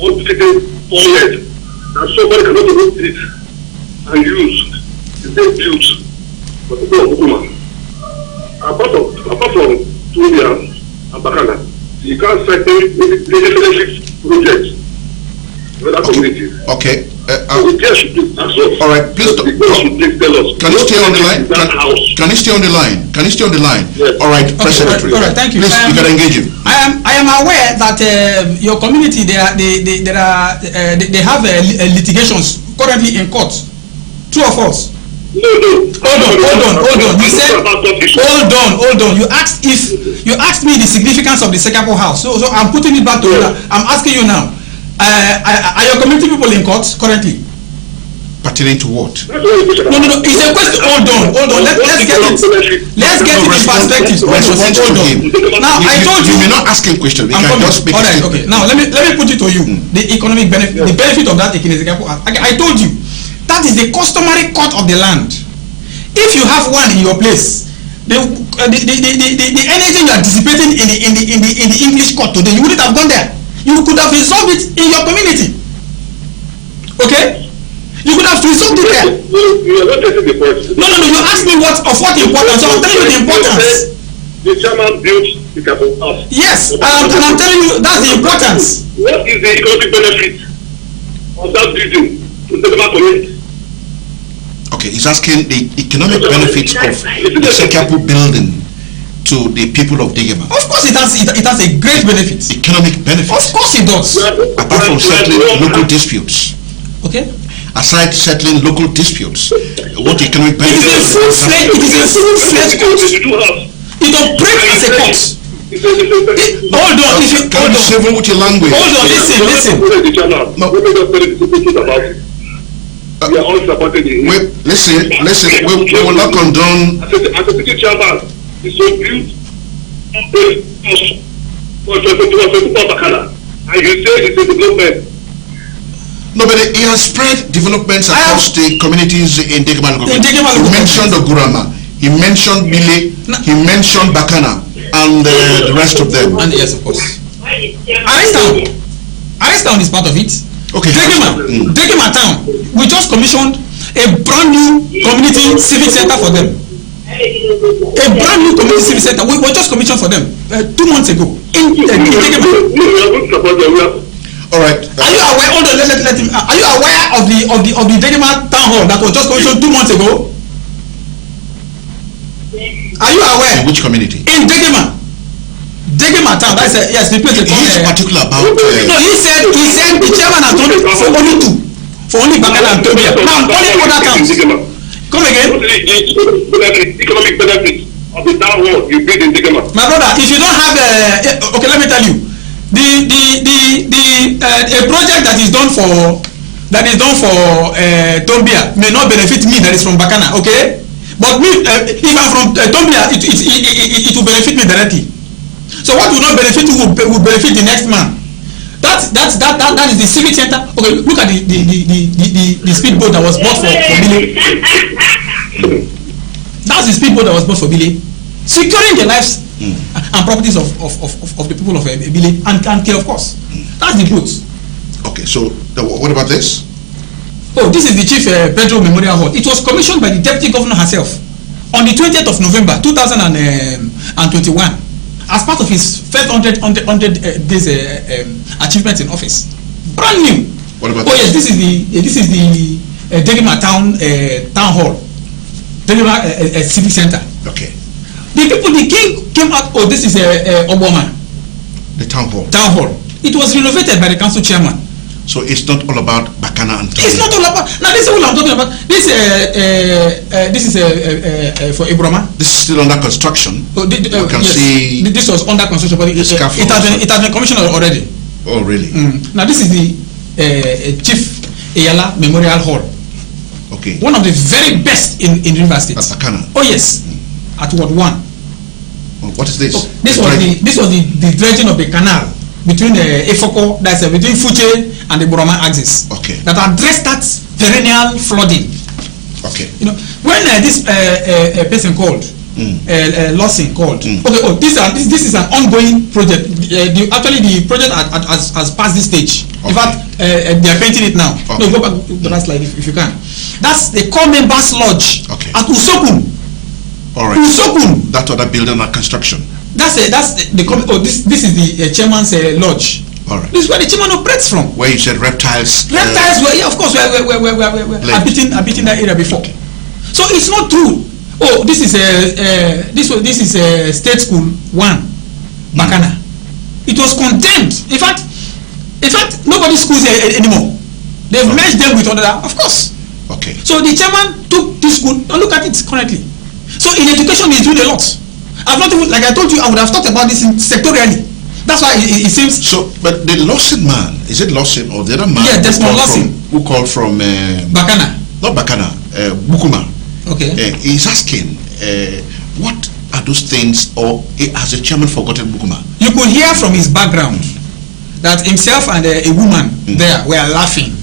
unfitting toilet that somebody cannot even eat and use. It's being built for the people of Bokuma. Apart from Tobia and Bakada, you can't cite any benefit projects in other communities. Okay. All right, please tell us. Can you stay on the line? Can you stay on the line? Can you stay on the line? Yes. All right, Press Secretary. All right, thank you. Please, you can engage him. I am aware that your community they have litigations currently in court. True or false? No. Hold on. You said hold on. You asked me the significance of the Sekapo house. So I'm putting it back to you. I'm asking you now. Are your community people in court currently? Pertaining to what? No. It's a question. Hold on. Let's get it in perspective. Respond to him. Now I told you. You may not ask him questions. We can just make all right. it. Okay. Now let me put it to you. The economic benefit, the benefit of that Sekapo house. I told you that is the customary court of the land. If you have one in your place, the energy you are dissipating in the English court today, you wouldn't have gone there. You could have resolved it in your community. Okay? You could have resolved it there. You are not getting the point. No. You asked me what importance. So I'm telling you the importance. The chairman built the Sekapo house. Yes, and I'm telling you that's the importance. What is the economic benefit of that building to the Degema community? Okay, he's asking the economic benefits of the Sekapo building to the people of Degema. Of course it has a great benefit. Economic benefits. Of course it does. Apart from settling local disputes. Okay. Aside settling local disputes, what economic It is benefits? a full-fledged court. It operates as a court. Hold on. Can you save with your language? Hold on, listen. No. We are all supported in it. Listen. We will not condone. As a city chairman, it's so built for Bakala. And you say it's a development. No, but he has spread developments across the communities in Degema. He mentioned Ogurama, he mentioned Bile, he mentioned Bakana, and the rest of them. And yes, of course. Aristown is part of it. Okay. Degema town. We just commissioned a brand new community civic center for them. A brand new community civic center. We just commissioned for them 2 months ago in Degema. All right. Are you aware? Hold on. Let him. Are you aware of the Degema town hall that was just commissioned 2 months ago? Are you aware? In which community? In Degema town. That's yes. The place. He is particular about. No, he said the chairman has done it for only 2, for only Bakala and Tobia. Now I'm calling other towns. Come again. Economic benefit of the town hall you build in Degema. My brother, if you don't have okay, let me tell you. A project that is done for Tobia may not benefit me that is from Bakana, okay? But me, if I'm from Tobia, it will benefit me directly. So what will not benefit you will benefit the next man. That is the civic center. Okay, look at the speedboat that was bought for Billy. That's the speedboat that was bought for Billy, securing the lives and properties of the people of Billy and K, of course. That's the boat. Okay, so what about this? Oh, this is the Chief Pedro Memorial Hall. It was commissioned by the Deputy Governor herself on the 20th of November 2021 as part of his first 100 days achievements in office. Brand new. What about this? Yes, this is the Degema town hall, Degema civic center. Okay. The king came out. Oh, this is Obama. The town hall. Town hall. It was renovated by the council chairman. So it's not all about Bakana and Tobia. It's not all about. Now this is what I'm talking about. This is for Ibrahima. This is still under construction. You can yes. See. This was under construction, but it has been commissioned already. Oh really? Now this is the Chief Eyala Memorial Hall. Okay. One of the very best in River State. At Bakana. Oh yes, at Ward 1. Oh, what is this? Oh, this was the dredging of the canal between Efoko, that's between Fuche and the Boroma axis. Okay. That address that perennial flooding. Okay. You know, when this person called, Lawson called. Okay. Oh, this is an ongoing project. Actually, the project has passed this stage. Okay. In fact, they are painting it now. Okay. No, go back to that slide if you can. That's the core members lodge at Usokun. All right. Usokun. That other building and construction. This is the chairman's lodge. All right. This is where the chairman operates from. Where you said reptiles. Reptiles were, yeah, of course, we're beating that area before. Okay. So it's not true. Oh, this is State School 1, Bakana. It was condemned. In fact, nobody's schools here anymore. They've merged them with other, of course. Okay. So the chairman took this school and look at it currently. So in education, he's doing a lot. I've not even, like I told you, I would have talked about this sectorially. That's why it seems. So, but the Lawson man, is it Lawson or the other man? Yeah, Desmond Lawson. Who called from Bakana. Not Bakana, Bukuma. Okay. He's asking, what are those things, or has the chairman forgotten Bukuma? You could hear from his background that himself and a woman there were laughing.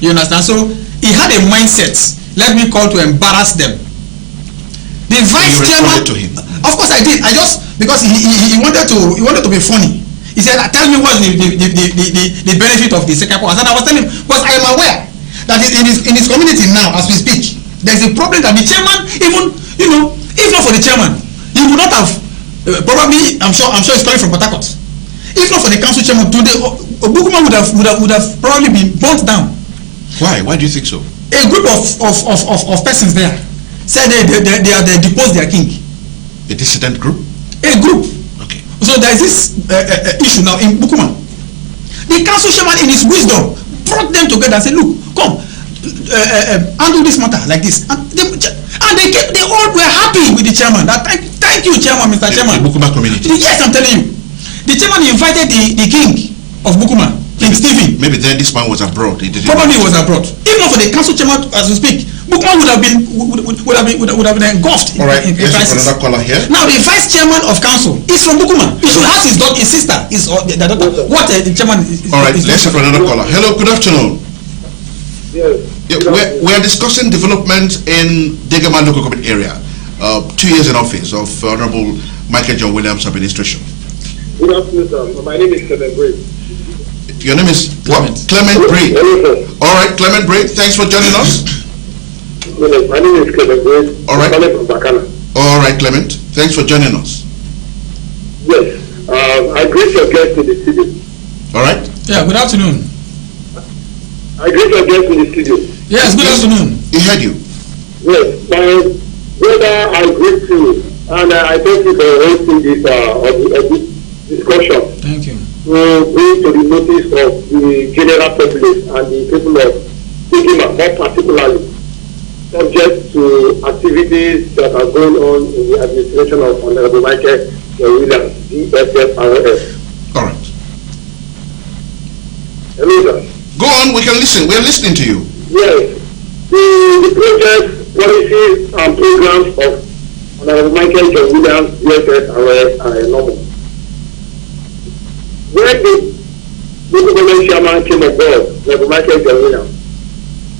You understand? So he had a mindset. Let me call to embarrass them. The vice chairman. To him. Of course I did. I just because he wanted to be funny. He said, "Tell me what's the benefit of the second point." And I was telling him, because I am aware that in his community now, as we speak, there's a problem that the chairman, even if not for the chairman, he would not have probably. I'm sure he's coming from Port Harcourt. If not for the council chairman today, Bukuma would have probably been burnt down. Why? Why do you think so? A group of persons there said they deposed their king. A dissident group? A group. Okay. So there is this issue now in Bukuma. The council chairman, in his wisdom, brought them together and said, "Look, come, handle this matter like this." And they all were happy with the chairman. That thank you, chairman, Mr. Chairman. The Bukuma community. Yes, I'm telling you. The chairman invited the king of Bukuma, King Stephen. Maybe then this man was abroad. Probably he was abroad. If not for the council chairman, as we speak, Bukuma would have been engulfed. All right, in crisis. Another caller here. Now the vice chairman of council is from Bukuma. He should have his sister, the daughter. What the chairman is. All right, let's have another caller. Hello, good afternoon. Yes. Yeah, we are discussing development in Degema local government area. 2 years in office of Honorable Michael John Williams' administration. Good afternoon, sir. My name is Clement Braide. Your name is what? Clement Braide. All right, Clement Braide. Thanks for joining us. My name is Clement Braide. All right. I'm from Bakana. All right, Clement. Thanks for joining us. Yes. I greet your guest in the studio. All right. Yeah. Good afternoon. I greet your guest in the studio. Yes. Good afternoon. He heard you. Yes. My brother, I greet you, and I thank you for hosting this discussion. Thank you. To bring to the notice of the general populace and the people of Degema, more particularly, subject to activities that are going on in the administration of Honorable Michael Williams, DSFRS. All right. Hello, sir. Go on. We can listen. We are listening to you. Yes. The projects, policies, and programs of Honorable Michael Williams, DSFRS are enormous. When the local government chairman came aboard, Honorable Michael Williams,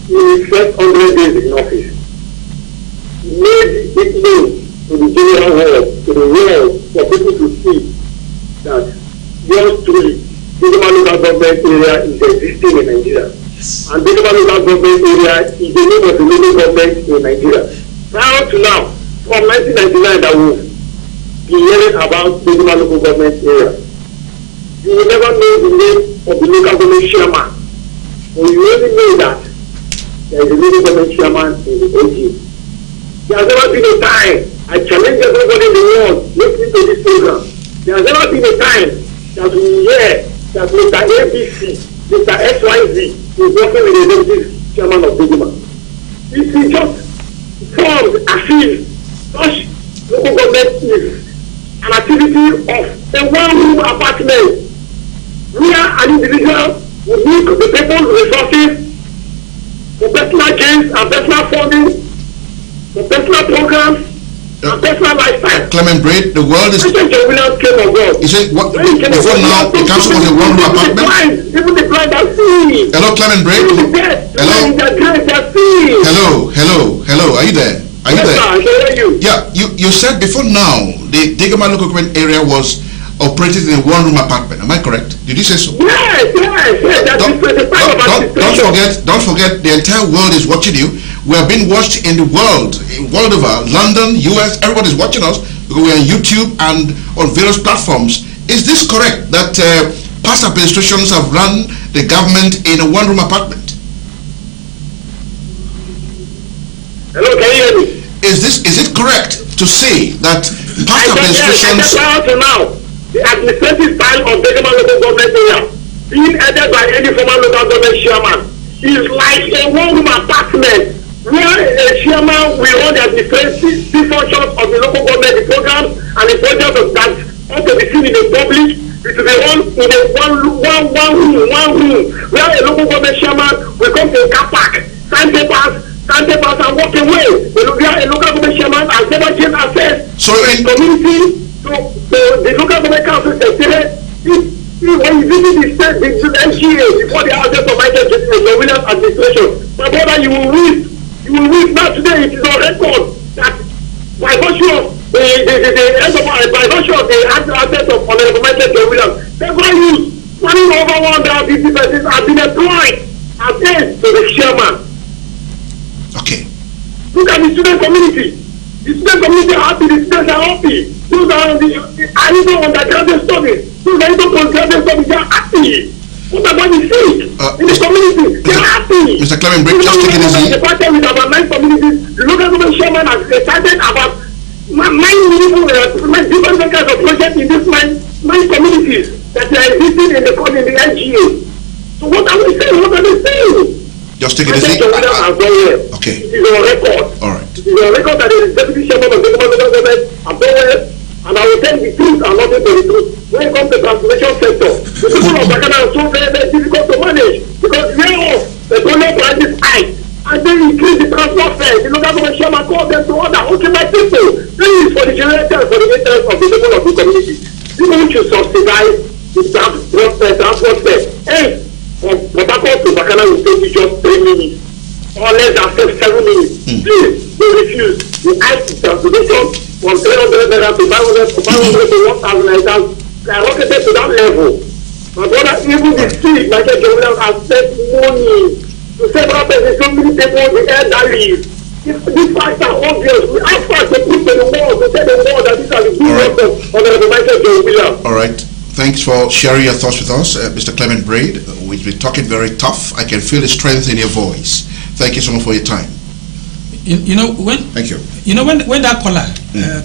in his first 100 days in office, made it known to the general world, to the world, for people to see that yours truly, Degema local government area is existing in Nigeria. Yes. And Degema local government area is the name of the local government in Nigeria. Prior to now, from 1999 that we've been hearing about Degema local government area. You will never know the name of the local government chairman, but you only know that there is a local government chairman in the OG. There has never been a time, I challenge everybody in the world listening to this program, there has never been a time that we hear that Mr. ABC, Mr. XYZ is working with the executive chairman of Degema. It is just formed as if such local government is an activity of a one-room apartment where an individual will make the people's resources for personal gains and personal funding, for personal programs and personal lifestyle. Clement Braide, the world is... Michael John Williams came on board. You say, what, before now, the council was a one-room apartment? Even the blind are seeing. Hello, Clement Braide? Hello, are you there? Are you there? Sir, I can hear you. Yeah, you said before now, the Degema local government area was operated in a one-room apartment. Am I correct? Did you say so? Yes. Don't forget, the entire world is watching you. We are being watched in the world over, London, US, everybody's watching us because we are on YouTube and on various platforms. Is this correct that past administrations have run the government in a one-room apartment? Hello, can you hear me? Is it correct to say that past administrations... Now, the administrative style of Degema local government area, being headed by any former local government chairman, is like a one-room apartment where a chairman will run the administrative functions of the local government, the programs and the projects of that ought to be seen in the public. It will be run in a one room, where a local government chairman will come to a car park, sign papers and walk away. Where a local government chairman has never gained access to the community, to the local government council secretariat. When you visit the NGA before the access of Michael John Williams administration, my brother, you will read now today. It is on record that by virtue of the access of Honorable Michael John Williams, several youth running over 150 persons have been employed as aides to the chairman. Okay. Look at the student community. The student community are happy. The students are happy. Those are even undergraduate studies. Those are even postgraduate studies. They are happy. What about the sick in the community? They are happy. Mr. Clement Braide, just take it easy. The party with about 9 communities. The local government chairman has started about 9 different kinds of projects in these 9 communities that are existing in the NGA. So what are we saying? What are they saying? Just take it easy. Okay. It is on record. All right. It is on record that the deputy chairman of the local government have done well, and I will tell the truth and nothing but the truth. When it comes to the transportation sector, the people of Bakana are so very, very difficult to manage because the government prices high, and then increase the transport fare. The local government chairman called them to order. Okay, my people, this is for the generator and for the interest of the people of the community. People should subsidize the transport fare. Hey, from Port Harcourt to Bakana will take you just 3 minutes or less than 7 minutes. Please, they refuse. The hike the transportation from 300 naira to 500 to 1,000 naira skyrocketed to that level. My brother, even the street, Michael John Williams has spent money to several persons, so many people, the elderly. These facts are obvious. We ask facts to put to the wall, to tell the world that these are the good works of Honorable Michael John Williams. All right. Thanks for sharing your thoughts with us, Mr. Clement Braide. We've been talking very tough. I can feel the strength in your voice. Thank you so much for your time. Thank you. When that caller,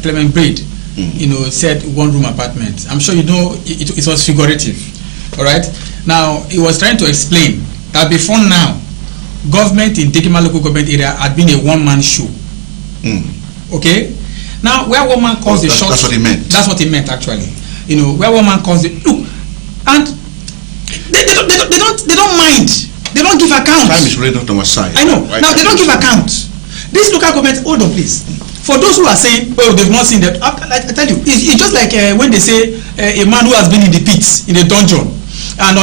Clement Braide, said one-room apartment, I'm sure it was figurative. All right. Now he was trying to explain that before now, government in Degema local government area had been a one-man show. Okay. Now where one man calls the shots. That's what he meant. That's what he meant actually. Where one man calls the look, and they don't mind. They don't give account. Time is really not on our side. I know. Now they don't give account. This local government, hold on please. For those who are saying, oh, they've not seen that, I tell you, it's just like when they say a man who has been in the pits, in the dungeon, and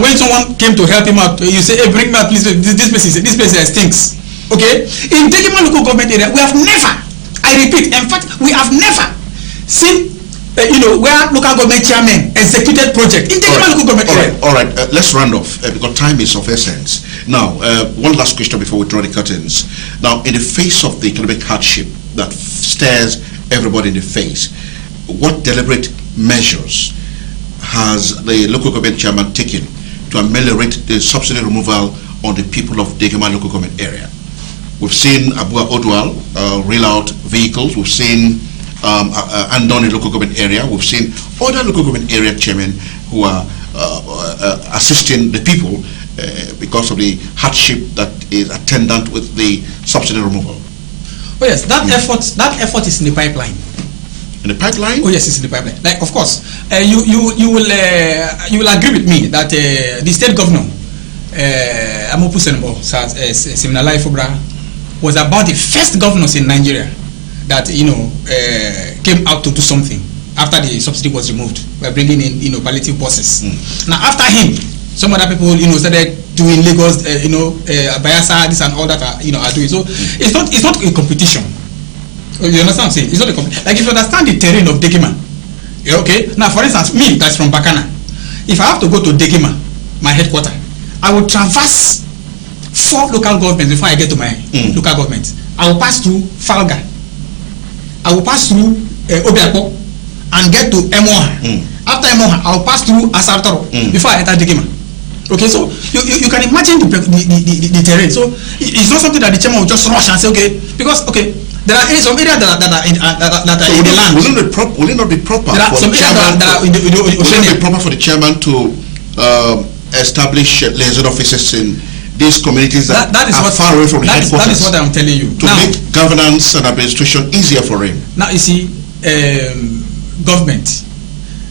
when someone came to help him out, you say, hey, bring me out, please. This place stinks. Okay? In Degema local government area, we have never, I repeat, in fact, we have never seen where local government chairman executed project in Degema local government area. All right. Let's round off because time is of essence. Now, one last question before we draw the curtains. Now, in the face of the economic hardship that stares everybody in the face, what deliberate measures has the local government chairman taken to ameliorate the subsidy removal on the people of Degema local government area? We've seen Abua Odwal reel out vehicles. We've seen Andon in local government area. We've seen other local government area chairmen who are assisting the people because of the hardship that is attendant with the subsidy removal. Oh yes, that effort is in the pipeline. In the pipeline? Oh yes, it's in the pipeline. Like of course, you will agree with me that the state governor, Amopu Senembo, Seminala Ifobra, was about the first governors in Nigeria that came out to do something after the subsidy was removed by bringing in palliative buses. Now after him, some other people started doing Lagos, Bayelsa, this and all that are doing. So it's not a competition. You understand what I'm saying? It's not a competition. Like if you understand the terrain of Degema, okay. Now for instance, me that's from Bakana, if I have to go to Degema, my headquarters, I will traverse 4 local governments before I get to my local government. I will pass through Falga. I will pass through Obiakpo and get to Emoha. After Emoha, I will pass through Asartoro before I enter Degema. Okay, so you can imagine the terrain. So it's not something that the chairman will just rush and say, okay, because there are some areas that are in the land. Will it not be proper for the chairman? Will it not be proper for the chairman to establish liaison offices in these communities that are far away from the headquarters? That is what I'm telling you. To make governance and administration easier for him. Now you see, government.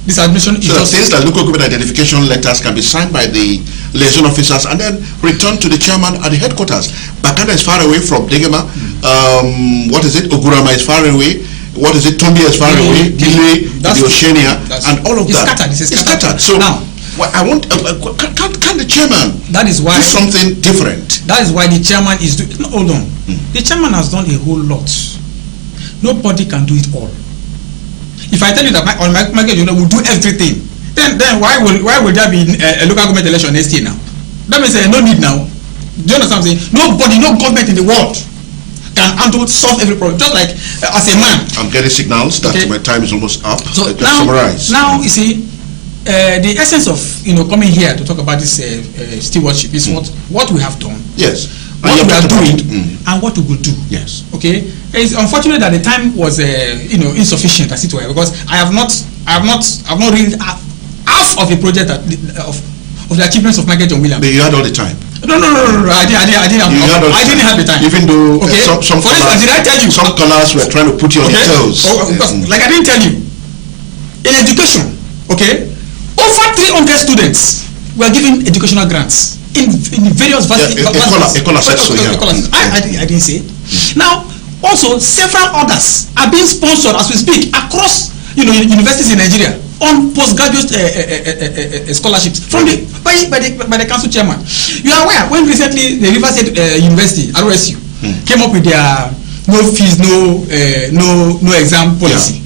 This administration is just things like local government identification letters can be signed by the liaison officers and then returned to the chairman at the headquarters. Bakana is far away from Degema. What is it? Ogurama is far away. What is it? Tombia is far away. Gile, the Oceania, and all of that. It's scattered. So now, I want. Can the chairman do something different? That is why the chairman is doing. No, hold on. The chairman has done a whole lot. Nobody can do it all. If I tell you that Michael will do everything, then why will there be a local government election next year now? That means no need now. Do you understand what I'm saying? Nobody, no government in the world can solve every problem. Just like as a man. I'm getting signals that my time is almost up. So summarize. Now you see, the essence of coming here to talk about this stewardship is what we have done. Yes. What we are doing and what we will do. Yes. Okay. It's unfortunate that the time was insufficient as it were, because I have not really half of the project of the achievements of Michael John Williams. But you had all the time. No. I didn't have the time. Even though some for instance, did I tell you? Some scholars were trying to put you on your toes. Like I didn't tell you. In education, over 300 students were given educational grants. In various I didn't say. Now, also several others are being sponsored as we speak across universities in Nigeria on postgraduate scholarships from by the council chairman. You are aware when recently the Rivers State University RSTV came up with their no fees, no exam policy.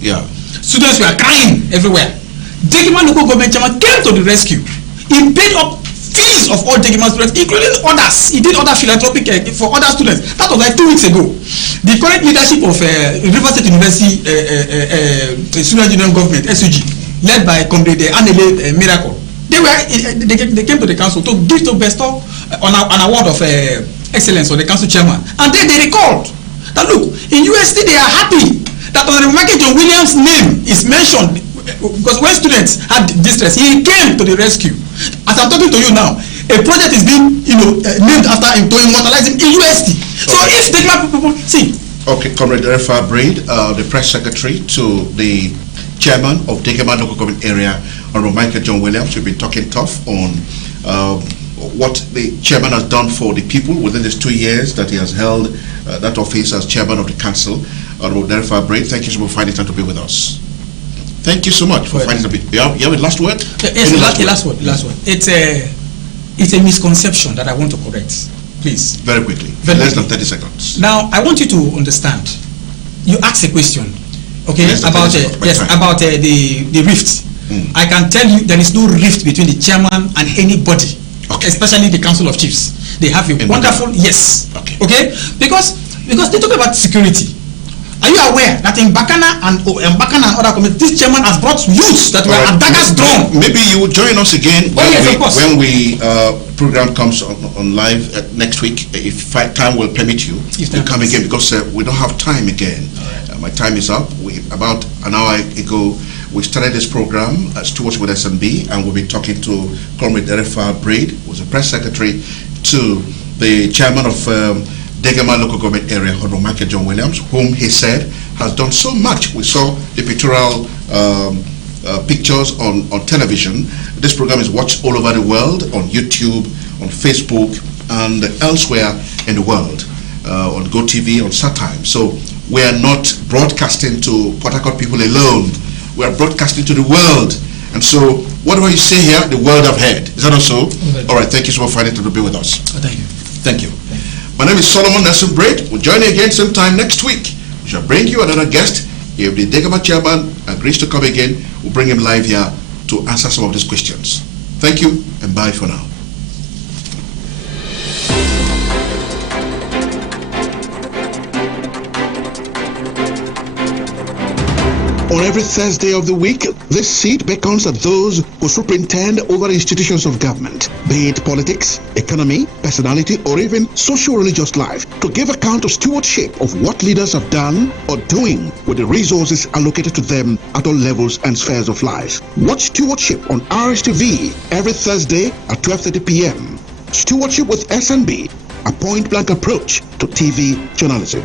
Students were crying everywhere. Degema local government chairman came to the rescue. He paid up fees of all Degema students, including others. He did other philanthropic for other students. That was like 2 weeks ago. The current leadership of River State University Student Union Government (SUG), led by Comr Miracle, they came to the council to bestow an award of excellence on the council chairman, and then they recalled that look, in UST they are happy that Honorable Michael John Williams' name is mentioned. Because when students had distress, he came to the rescue. As I'm talking to you now, a project is being, named after him to immortalize him in UST. So if Degema people see. Okay, Comr Daerefa-a Braide, the press secretary to the chairman of Degema local government area, Honorable Michael John Williams, we've been talking tough on what the chairman has done for the people within these 2 years that he has held that office as chairman of the council. Honorable Daerefa-a Braide, thank you so much for finding time to be with us. Thank you so much for finding a bit. You have a last word? Yes, last word. It's a misconception that I want to correct. Please. Very quickly. Less than 30 seconds. Now, I want you to understand. You asked a question, about the rift. I can tell you there is no rift between the chairman and anybody, especially the Council of Chiefs. They have a wonderful because they talk about security. Are you aware that in Bakana and other communities, this chairman has brought youths that were at daggers drawn? Maybe you will join us again when we program comes on live next week, if time will permit you. We'll come again because we don't have time again. My time is up. About an hour ago, we started this program as Stewardship with SNB, and we'll be talking to Comr Daerefa-a Braide, who was the press secretary to the chairman of Degema local government area, Honorable Michael John Williams, whom he said has done so much. We saw the pictorial pictures on television. This program is watched all over the world, on YouTube, on Facebook, and elsewhere in the world, on GoTV, on SatTime. So we are not broadcasting to Port Harcourt people alone. We are broadcasting to the world. And so, whatever you say here, the world have heard. Is that also? All right, thank you so much for finding to be with us. Thank you. Thank you. My name is Solomon Nelson Braide. We'll join you again same time next week. We shall bring you another guest. If the Degema chairman agrees to come again, we'll bring him live here to answer some of these questions. Thank you, and bye for now. On every Thursday of the week, this seat beckons at those who superintend over institutions of government, be it politics, economy, personality, or even socio-religious life, to give account of stewardship of what leaders have done or doing with the resources allocated to them at all levels and spheres of life. Watch Stewardship on RSTV every Thursday at 12:30 p.m. Stewardship with SNB, a point-blank approach to TV journalism.